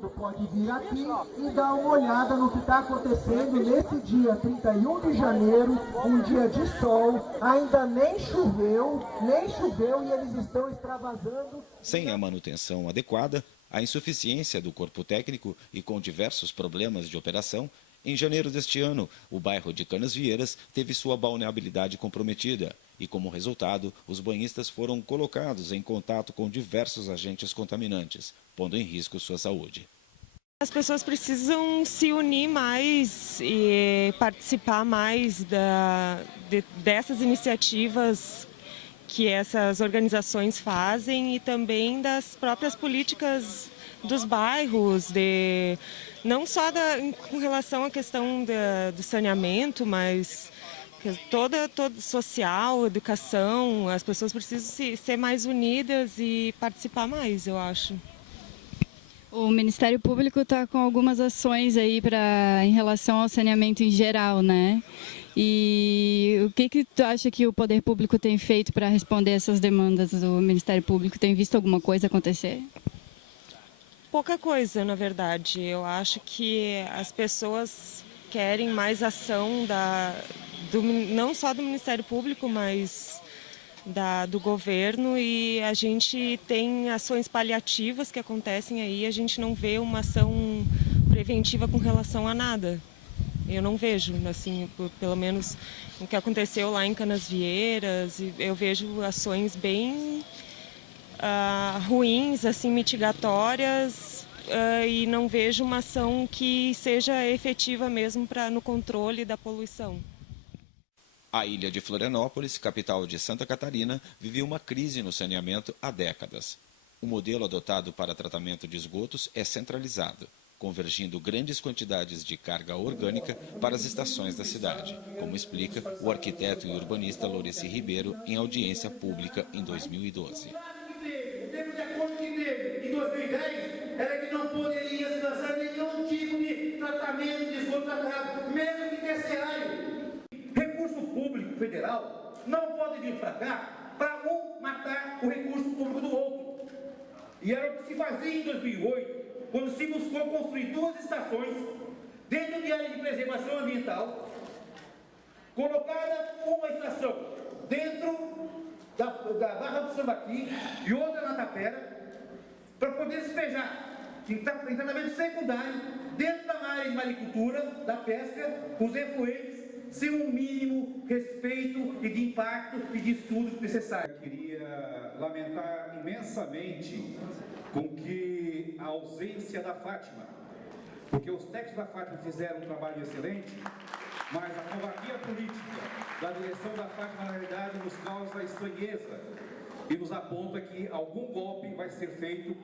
mundo pode vir aqui e dar uma olhada no que está acontecendo nesse dia 31 de janeiro, um dia de sol, ainda nem choveu e eles estão extravasando. Sem a manutenção adequada, a insuficiência do corpo técnico e com diversos problemas de operação, em janeiro deste ano, o bairro de Canasvieiras teve sua balneabilidade comprometida e, como resultado, os banhistas foram colocados em contato com diversos agentes contaminantes, pondo em risco sua saúde. As pessoas precisam se unir mais e participar mais dessas iniciativas que essas organizações fazem e também das próprias políticas dos bairros, não só com relação à questão do saneamento, mas toda social, educação. As pessoas precisam ser mais unidas e participar mais, eu acho. O Ministério Público está com algumas ações aí em relação ao saneamento em geral, né? E o que tu acha que o Poder Público tem feito para responder essas demandas do Ministério Público? Tem visto alguma coisa acontecer? Pouca coisa, na verdade. Eu acho que as pessoas querem mais ação não só do Ministério Público, mas do governo, e a gente tem ações paliativas que acontecem aí, a gente não vê uma ação preventiva com relação a nada. Eu não vejo, assim, pelo menos o que aconteceu lá em Canasvieiras, eu vejo ações bem ruins, assim, mitigatórias, e não vejo uma ação que seja efetiva mesmo no controle da poluição. A ilha de Florianópolis, capital de Santa Catarina, vivia uma crise no saneamento há décadas. O modelo adotado para tratamento de esgotos é centralizado, convergindo grandes quantidades de carga orgânica para as estações da cidade, como explica o arquiteto e urbanista Loreci Ribeiro em audiência pública em 2012. De acordo que teve em 2010, era que não poderia se lançar nenhum tipo de tratamento de esgoto tratado, mesmo que terciário. Recurso público federal não pode vir para cá para um matar o recurso público do outro. E era o que se fazia em 2008, quando se buscou construir 2 estações dentro de área de preservação ambiental, colocada uma estação dentro da Barra do Sambaqui e outra na Tapera, para poder despejar em tratamento secundário dentro da área de maricultura, da pesca, os efluentes, sem um mínimo respeito e de impacto e de estudo necessário. Eu queria lamentar imensamente com que a ausência da Fátima, porque os técnicos da Fátima fizeram um trabalho excelente, mas a covardia política da direção da Fátima, na realidade, nos causa estranheza e nos aponta que algum golpe vai ser feito,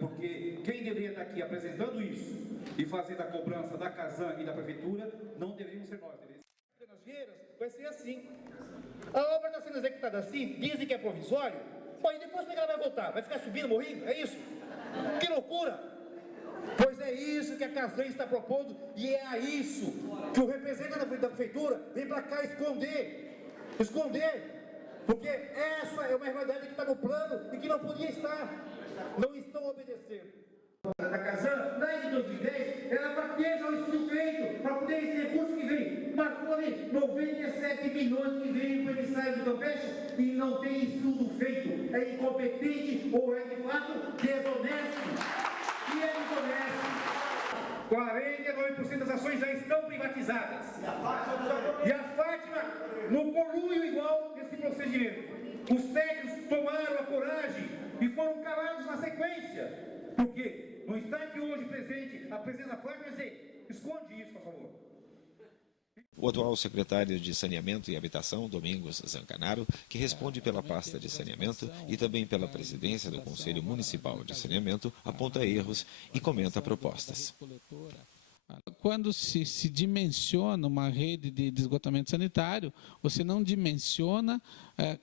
porque quem deveria estar aqui apresentando isso e fazendo a cobrança da Casan e da Prefeitura não deveriam ser nós. Vai ser assim. A obra está sendo executada assim, dizem que é provisório, e depois como é que ela vai voltar? Vai ficar subindo, morrendo? É isso? Que loucura! Pois é isso que a Casan está propondo, e é isso que o representante da prefeitura vem para cá esconder, porque essa é uma realidade que está no plano e que não podia estar, não estão obedecendo. Da Casan, lá em 2010, era para ter já o estudo feito, para poder esse recurso que vem, marcou ali 97 milhões que vem para o emissário do Campeche e não tem estudo feito, é incompetente ou é de fato desonesto. E é desonesto. 49% das ações já estão privatizadas. E a Fátima, no conluio igual desse procedimento. Os técnicos tomaram a coragem e foram calados na sequência. Por quê? Não está aqui hoje presente a presença da Fátima, mas esconde isso, por favor. O atual secretário de Saneamento e Habitação, Domingos Zancanaro, que responde pela pasta de saneamento e também pela presidência do Conselho Municipal de Saneamento, aponta erros e comenta propostas. Quando se dimensiona uma rede de esgotamento sanitário, você não dimensiona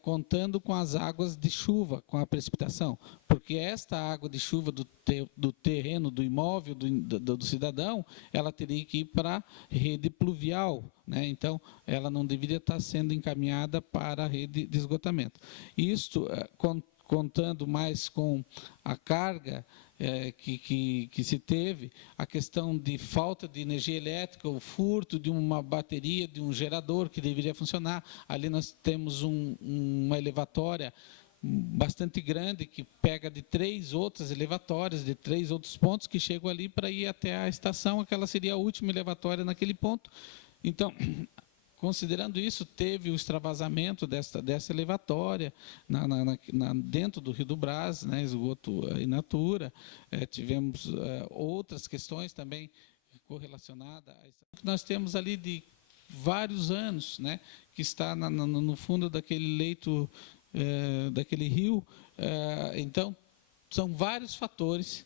contando com as águas de chuva, com a precipitação, porque esta água de chuva do terreno, do imóvel, do cidadão, ela teria que ir para a rede pluvial, né? Então, ela não deveria estar sendo encaminhada para a rede de esgotamento. Isto, contando mais com a carga que se teve, a questão de falta de energia elétrica, o furto de uma bateria, de um gerador que deveria funcionar. Ali nós temos uma elevatória bastante grande, que pega de 3 outras elevatórias, de 3 outros pontos, que chegam ali para ir até a estação, aquela seria a última elevatória naquele ponto. Então, considerando isso, teve o extravasamento dessa elevatória dentro do Rio do Brás, né, esgoto in natura. Tivemos outras questões também correlacionadas. Nós temos ali de vários anos, né, que está no fundo daquele leito, daquele rio. Então, são vários fatores,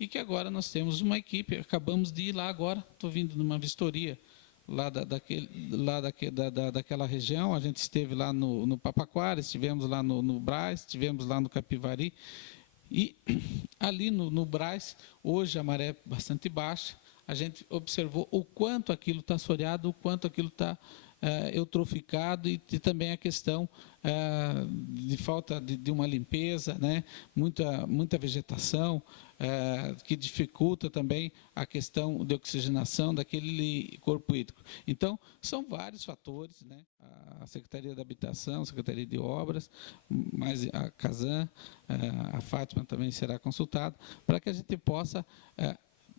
e que agora nós temos uma equipe. Acabamos de ir lá agora, estou vindo numa vistoria lá daquela região. A gente esteve lá no Papaquara, estivemos lá no Brás, estivemos lá no Capivari, e ali no Brás, hoje a maré é bastante baixa. A gente observou o quanto aquilo está assoreado, o quanto aquilo está eutroficado, e também a questão de falta de uma limpeza, né? Muita vegetação, que dificulta também a questão de oxigenação daquele corpo hídrico. Então, são vários fatores, né? A Secretaria da Habitação, a Secretaria de Obras, mais a Casan, a Fátima também será consultada, para que a gente possa,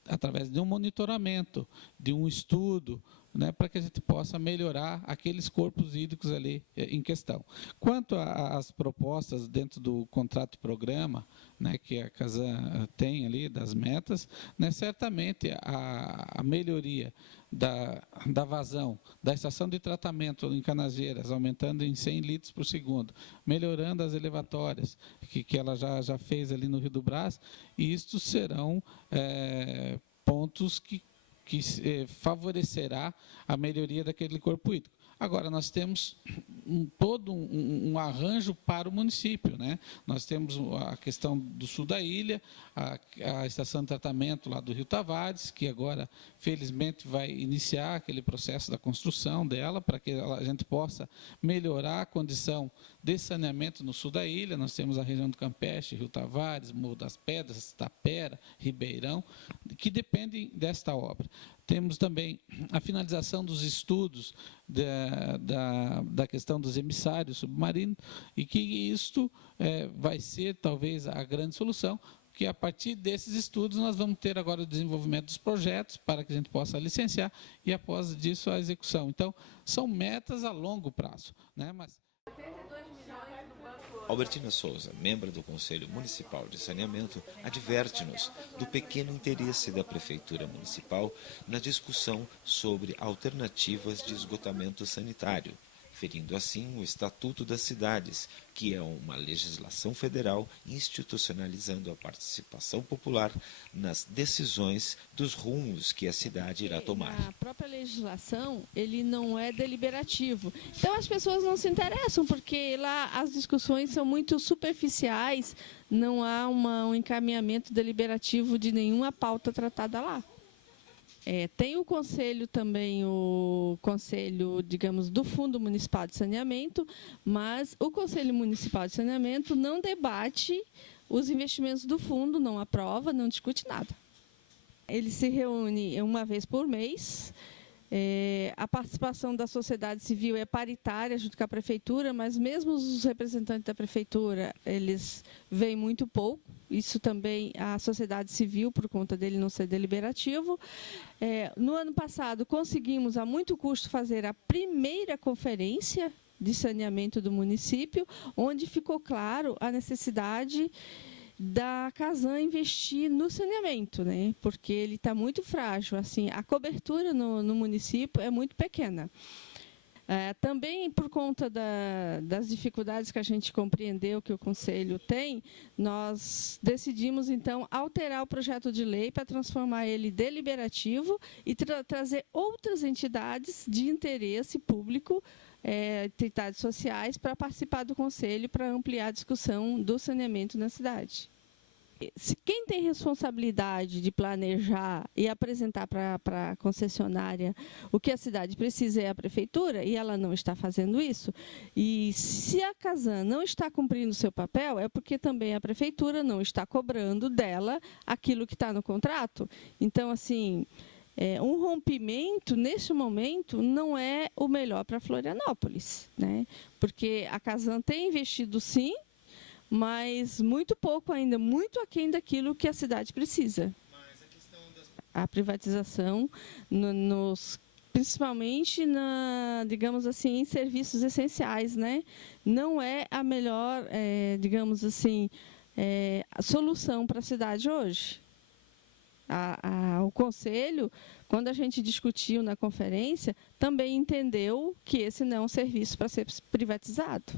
através de um monitoramento, de um estudo, né, para que a gente possa melhorar aqueles corpos hídricos ali em questão. Quanto às propostas dentro do contrato de programa, né, que a Casan tem ali, das metas, né, certamente a melhoria da vazão da estação de tratamento em Canasvieiras, aumentando em 100 litros por segundo, melhorando as elevatórias, que ela já fez ali no Rio do Brás, e isto serão pontos que favorecerá a melhoria daquele corpo hídrico. Agora, nós temos todo um arranjo para o município, né? Nós temos a questão do sul da ilha, a estação de tratamento lá do Rio Tavares, que agora, felizmente, vai iniciar aquele processo da construção dela, para que a gente possa melhorar a condição de saneamento no sul da ilha. Nós temos a região do Campeche, Rio Tavares, Morro das Pedras, Tapera, Ribeirão, que dependem desta obra. Temos também a finalização dos estudos da questão dos emissários submarinos, e que isto vai ser, talvez, a grande solução, que a partir desses estudos nós vamos ter agora o desenvolvimento dos projetos, para que a gente possa licenciar, e após disso a execução. Então, são metas a longo prazo, né? Mas Albertina Souza, membro do Conselho Municipal de Saneamento, adverte-nos do pequeno interesse da Prefeitura Municipal na discussão sobre alternativas de esgotamento sanitário, ferindo assim o Estatuto das Cidades, que é uma legislação federal institucionalizando a participação popular nas decisões dos rumos que a cidade irá tomar. A própria legislação, ele não é deliberativo. Então as pessoas não se interessam, porque lá as discussões são muito superficiais, não há um encaminhamento deliberativo de nenhuma pauta tratada lá. Tem o conselho também, o conselho, digamos, do Fundo Municipal de Saneamento, mas o Conselho Municipal de Saneamento não debate os investimentos do fundo, não aprova, não discute nada. Ele se reúne uma vez por mês. A participação da sociedade civil é paritária junto com a prefeitura, mas mesmo os representantes da prefeitura, eles vêm muito pouco. Isso também a sociedade civil, por conta dele não ser deliberativo. No ano passado, conseguimos, a muito custo, fazer a primeira conferência de saneamento do município, onde ficou claro a necessidade da Casan investir no saneamento, né? Porque ele está muito frágil. Assim, a cobertura no município é muito pequena. Também por conta das dificuldades que a gente compreendeu que o Conselho tem, nós decidimos, então, alterar o projeto de lei para transformar ele deliberativo e trazer outras entidades de interesse público, entidades sociais, para participar do Conselho, para ampliar a discussão do saneamento na cidade. quem tem responsabilidade de planejar e apresentar para a concessionária o que a cidade precisa é a prefeitura, e ela não está fazendo isso, e se a Casan não está cumprindo o seu papel, é porque também a prefeitura não está cobrando dela aquilo que está no contrato. Então, assim, um rompimento, neste momento, não é o melhor para Florianópolis, né? Porque a Casan tem investido, sim, mas muito pouco ainda, muito aquém daquilo que a cidade precisa. A privatização, principalmente, digamos assim, em serviços essenciais, né? Não é a melhor, digamos assim, a solução para a cidade hoje. O Conselho, quando a gente discutiu na conferência, também entendeu que esse não é um serviço para ser privatizado.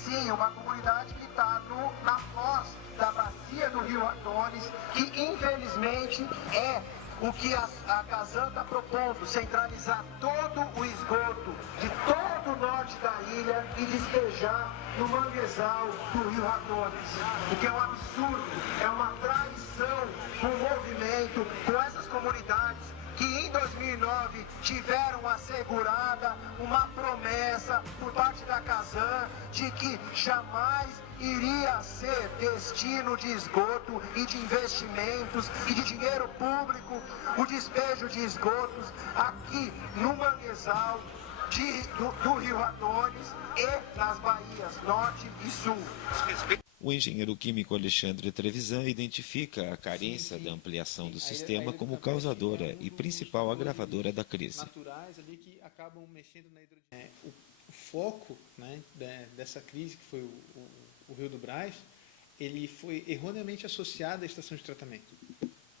Sim, uma comunidade que está na foz da bacia do Rio Adonis, que infelizmente é o que a Casan está propondo, centralizar todo o esgoto de todo o norte da ilha e despejar no manguezal do Rio Adonis. O que é um absurdo, é uma traição com o movimento, com essas comunidades que em 2009 tiveram assegurada uma promessa por parte da Casan de que jamais iria ser destino de esgoto e de investimentos e de dinheiro público o despejo de esgotos aqui no manguezal do Rio Adonis e nas baías Norte e Sul. O engenheiro químico Alexandre Trevisan identifica a carência da ampliação do sistema como causadora e principal agravadora da crise. Naturais ali que acabam mexendo na hidrodinâmica. O foco, né, dessa crise, que foi o Rio do Brás, ele foi erroneamente associado à estação de tratamento.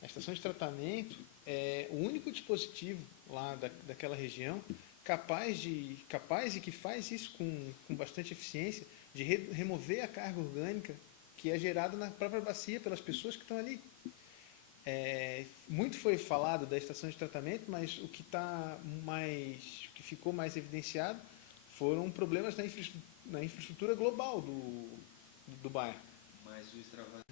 A estação de tratamento é o único dispositivo lá daquela região capaz e que faz isso com bastante eficiência, de remover a carga orgânica que é gerada na própria bacia pelas pessoas que estão ali. Muito foi falado da estação de tratamento, mas o que ficou mais evidenciado foram problemas na infraestrutura global do bairro. Mas o extravasante...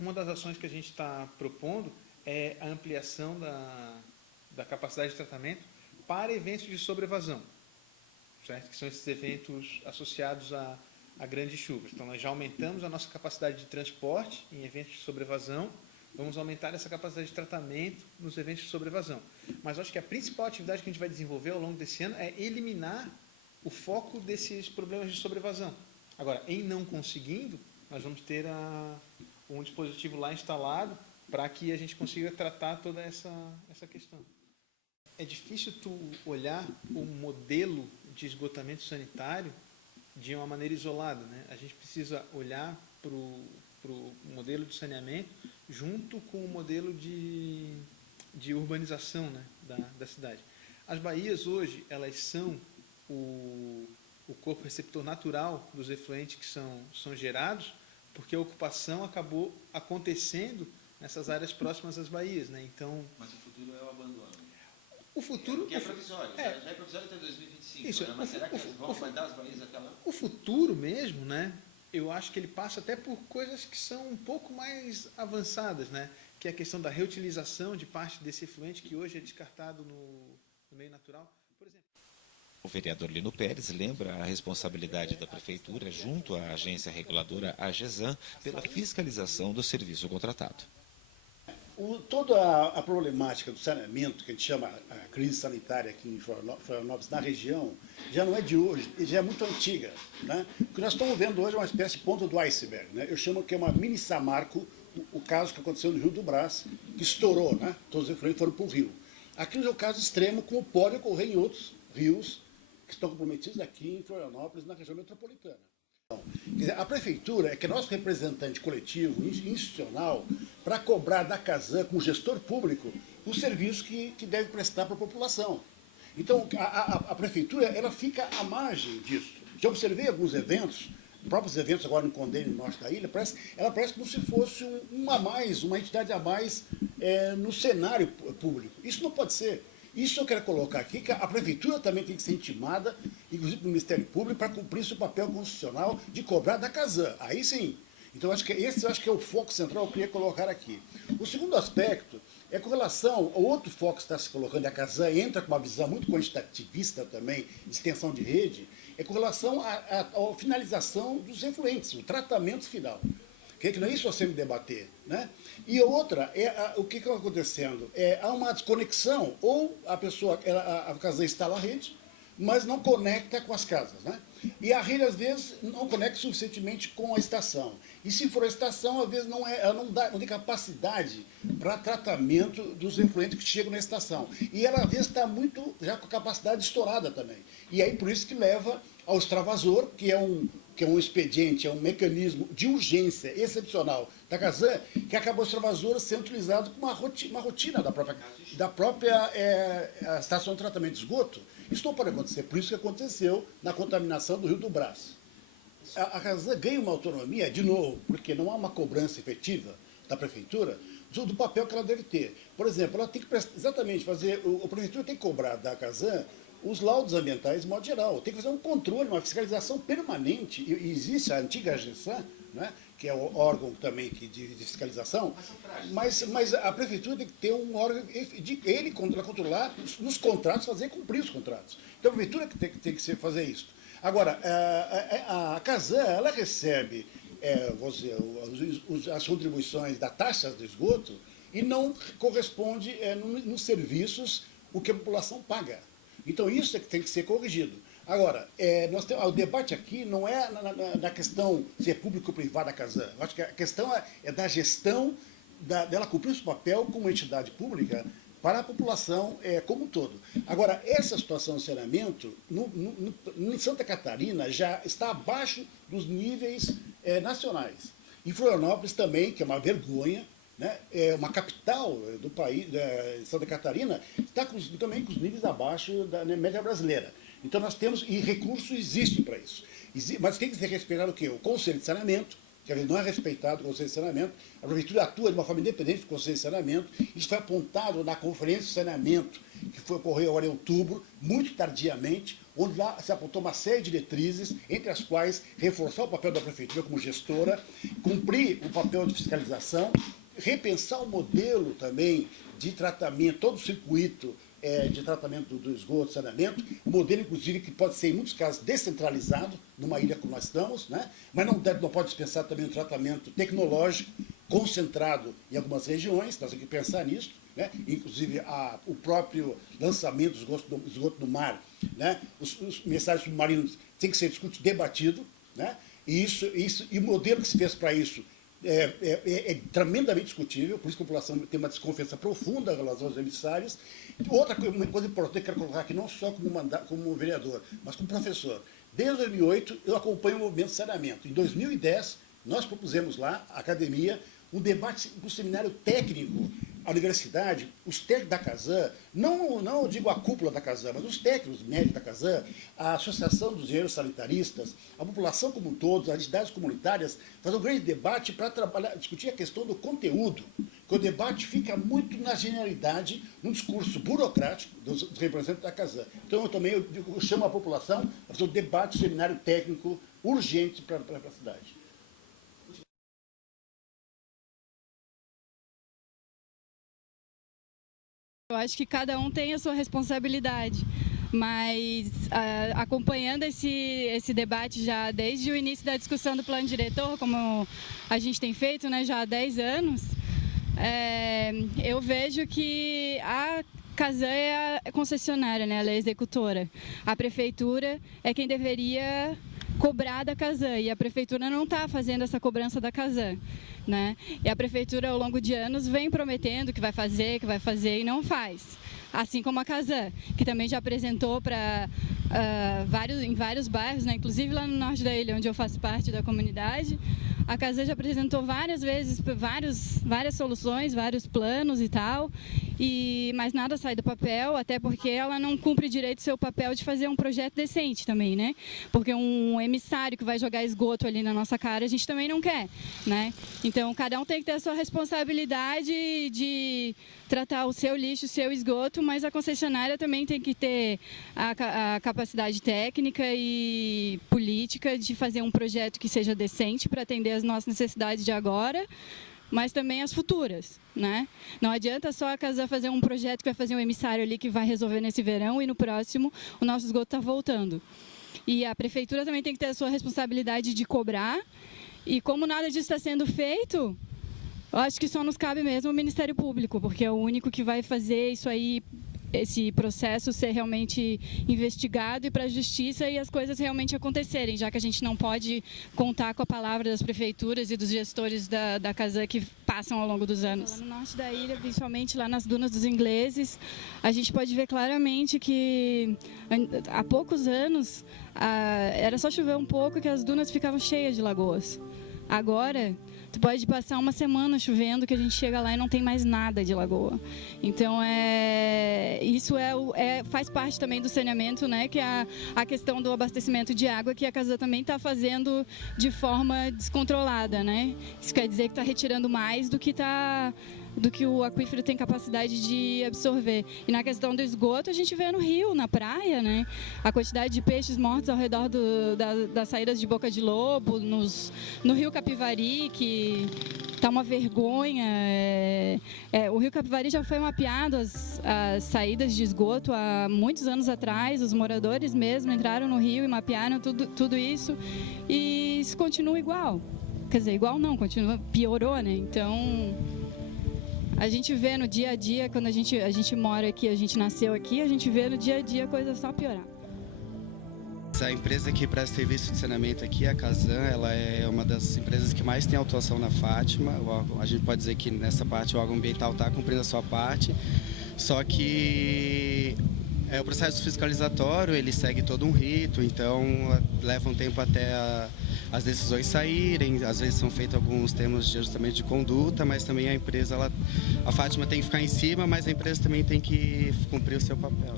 Uma das ações que a gente está propondo é a ampliação da capacidade de tratamento para eventos de sobrevasão, certo? Que são esses eventos associados a grandes chuvas. Então, nós já aumentamos a nossa capacidade de transporte em eventos de sobrevasão, vamos aumentar essa capacidade de tratamento nos eventos de sobrevasão. Mas acho que a principal atividade que a gente vai desenvolver ao longo desse ano é eliminar o foco desses problemas de sobrevasão. Agora, em não conseguindo, nós vamos ter um dispositivo lá instalado para que a gente consiga tratar toda essa questão. É difícil tu olhar o modelo de esgotamento sanitário de uma maneira isolada, né? A gente precisa olhar para o modelo de saneamento junto com o modelo de urbanização, né, da cidade. As baías hoje, elas são o corpo receptor natural dos efluentes que são gerados, porque a ocupação acabou acontecendo nessas áreas próximas às baías, né? Então, mas o futuro é o abandono. O futuro... Que é provisório, já é provisório até 2025, isso, né? Mas será que vão aguentar as baías até lá? O futuro mesmo, né? Eu acho que ele passa até por coisas que são um pouco mais avançadas, né? Que é a questão da reutilização de parte desse efluente que hoje é descartado no meio natural. Por exemplo. O vereador Lino Pérez lembra a responsabilidade da Prefeitura junto à agência reguladora AGESAN pela fiscalização do serviço contratado. Toda a problemática do saneamento, que a gente chama a crise sanitária aqui em Florianópolis, na região, já não é de hoje, já é muito antiga, né? O que nós estamos vendo hoje é uma espécie de ponta do iceberg, né? Eu chamo que é uma mini Samarco, o caso que aconteceu no Rio do Brás, que estourou, né? Todos os efluentes foram para o rio. Aquilo é um caso extremo, como pode ocorrer em outros rios que estão comprometidos aqui em Florianópolis, na região metropolitana. Quer dizer, a Prefeitura é que é nosso representante coletivo, institucional, para cobrar da Casan, como gestor público, o serviço que deve prestar para a população. Então, a Prefeitura ela fica à margem disso. Já observei alguns eventos, próprios eventos agora no Condêmio no norte da ilha, ela parece como se fosse uma entidade a mais no cenário público. Isso não pode ser. Isso eu quero colocar aqui, que a Prefeitura também tem que ser intimada, inclusive do Ministério Público, para cumprir seu papel constitucional de cobrar da Casan. Aí sim. Então, esse eu acho que é o foco central que eu queria colocar aqui. O segundo aspecto é com relação ao outro foco que está se colocando, e a Casan entra com uma visão muito quantitativista também, de extensão de rede, é com relação à finalização dos efluentes, o tratamento final. Que não é isso você me debater, né? E outra, o que está acontecendo? Há uma desconexão, ou a pessoa, a Casan instala a rede, mas não conecta com as casas, né? E a rede, às vezes, não conecta suficientemente com a estação. E se for a estação, às vezes, ela não tem capacidade para tratamento dos efluentes que chegam na estação. E ela, às vezes, está muito já com a capacidade estourada também. E aí, por isso que leva ao extravasor, que é um expediente, é um mecanismo de urgência excepcional da Casan, que acabou o extravasor sendo utilizado como uma rotina da própria estação de tratamento de esgoto. Isso não pode acontecer, por isso que aconteceu na contaminação do Rio do Brás. A Casan ganha uma autonomia, de novo, porque não há uma cobrança efetiva da Prefeitura do papel que ela deve ter. Por exemplo, ela tem que exatamente fazer, a Prefeitura tem que cobrar da Casan os laudos ambientais de modo geral. Tem que fazer um controle, uma fiscalização permanente. E existe a antiga AGESAN, né, que é o órgão também de fiscalização, mas a Prefeitura tem que ter um órgão de ele controlar nos contratos, fazer cumprir os contratos. Então a Prefeitura tem que fazer isso. Agora, a Casan, ela recebe as contribuições da taxa de esgoto e não corresponde nos serviços o que a população paga. Então, isso é que tem que ser corrigido. Agora, o debate aqui não é na questão se é público ou privado a Casan. Eu acho que a questão é da gestão, dela cumprir o seu papel como entidade pública para a população como um todo. Agora, essa situação de saneamento, em Santa Catarina, já está abaixo dos níveis nacionais. Em Florianópolis também, que é uma vergonha, né, uma capital do país, Santa Catarina, está também com os níveis abaixo da média brasileira. Então nós temos, e recursos existem para isso. Mas tem que ser respeitado o quê? O Conselho de Saneamento, que às vezes não é respeitado o Conselho de Saneamento, a Prefeitura atua de uma forma independente do Conselho de Saneamento, isso foi apontado na Conferência de Saneamento, que ocorreu agora em outubro, muito tardiamente, onde lá se apontou uma série de diretrizes, entre as quais reforçar o papel da Prefeitura como gestora, cumprir o papel de fiscalização, repensar o modelo também de tratamento, todo o circuito de tratamento do esgoto, saneamento, um modelo, inclusive, que pode ser, em muitos casos, descentralizado, numa ilha como nós estamos, né? Mas não pode dispensar também o tratamento tecnológico, concentrado em algumas regiões, nós temos que pensar nisso, né? Inclusive o próprio lançamento do esgoto do mar, né? Os mensagens submarinos tem que ser discutido, debatido, né? E o modelo que se fez para isso é tremendamente discutível, por isso que a população tem uma desconfiança profunda em relação aos emissários. Outra coisa importante que eu quero colocar aqui, não só como vereador, mas como professor. Desde 2008, eu acompanho o movimento de saneamento. Em 2010, nós propusemos lá, a academia, um debate, um seminário técnico, a universidade, os técnicos da Casan, não digo a cúpula da Casan, mas os técnicos médicos da Casan, a Associação dos Engenheiros Sanitaristas, a população como um todo, as entidades comunitárias, fazer um grande debate para discutir a questão do conteúdo, que o debate fica muito na genialidade, num discurso burocrático dos representantes da Casan. Então eu chamo a população a fazer um debate, um seminário técnico urgente para a cidade. Eu acho que cada um tem a sua responsabilidade, mas acompanhando esse debate já desde o início da discussão do plano diretor, como a gente tem feito, né, já há 10 anos, eu vejo que a Casan é a concessionária, né, ela é a executora. A prefeitura é quem deveria cobrar da Casan, e a prefeitura não está fazendo essa cobrança da Casan, né? E a prefeitura, ao longo de anos, vem prometendo que vai fazer e não faz. Assim como a Casan, que também já apresentou para em vários bairros, né? Inclusive lá no norte da ilha, onde eu faço parte da comunidade, a Casan já apresentou várias vezes várias soluções, vários planos e tal, mas nada sai do papel, até porque ela não cumpre direito o seu papel de fazer um projeto decente também, né? Porque um emissário que vai jogar esgoto ali na nossa cara, a gente também não quer, né? Então, cada um tem que ter a sua responsabilidade de tratar o seu lixo, o seu esgoto, mas a concessionária também tem que ter a capacidade técnica e política de fazer um projeto que seja decente para atender as nossas necessidades de agora, mas também as futuras, né? Não adianta só a Casan fazer um projeto que vai fazer um emissário ali que vai resolver nesse verão e no próximo o nosso esgoto está voltando. E a prefeitura também tem que ter a sua responsabilidade de cobrar, e como nada disso está sendo feito, eu acho que só nos cabe mesmo o Ministério Público, porque é o único que vai fazer isso aí, esse processo ser realmente investigado e para a justiça e as coisas realmente acontecerem, já que a gente não pode contar com a palavra das prefeituras e dos gestores da Casan que passam ao longo dos anos. No norte da ilha, principalmente lá nas dunas dos ingleses, a gente pode ver claramente que há poucos anos era só chover um pouco que as dunas ficavam cheias de lagoas. Agora, tu pode passar uma semana chovendo que a gente chega lá e não tem mais nada de lagoa. Então, isso faz parte também do saneamento, né? Que é a questão do abastecimento de água, que a Casan também está fazendo de forma descontrolada, né? Isso quer dizer que está retirando mais do que o aquífero tem capacidade de absorver. E na questão do esgoto, a gente vê no rio, na praia, né? A quantidade de peixes mortos ao redor das saídas de Boca de Lobo, no rio Capivari, que está uma vergonha. O rio Capivari já foi mapeado, as saídas de esgoto há muitos anos atrás, os moradores mesmo entraram no rio e mapearam tudo isso, e isso continua igual. Quer dizer, igual não, piorou, né? Então, a gente vê no dia a dia, quando a gente mora aqui, a gente nasceu aqui, a gente vê no dia a dia a coisa só piorar. A empresa que presta serviço de saneamento aqui, a Casan, ela é uma das empresas que mais tem atuação na Fátima. A gente pode dizer que nessa parte o órgão ambiental está cumprindo a sua parte, só que o processo fiscalizatório ele segue todo um rito, então leva um tempo até as decisões saírem, às vezes são feitos alguns termos de ajustamento de conduta, mas também a Fátima tem que ficar em cima, mas a empresa também tem que cumprir o seu papel.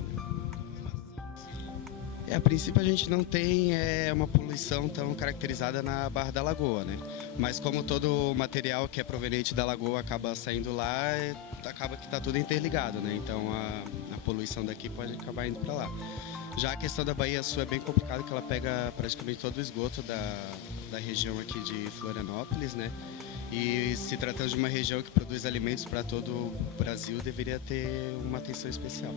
A princípio a gente não tem uma poluição tão caracterizada na Barra da Lagoa, né? Mas como todo o material que é proveniente da lagoa acaba saindo lá, acaba que está tudo interligado, né? Então a poluição daqui pode acabar indo para lá. Já a questão da Baía Sul é bem complicada, que ela pega praticamente todo o esgoto da região aqui de Florianópolis, né? E se tratando de uma região que produz alimentos para todo o Brasil, deveria ter uma atenção especial.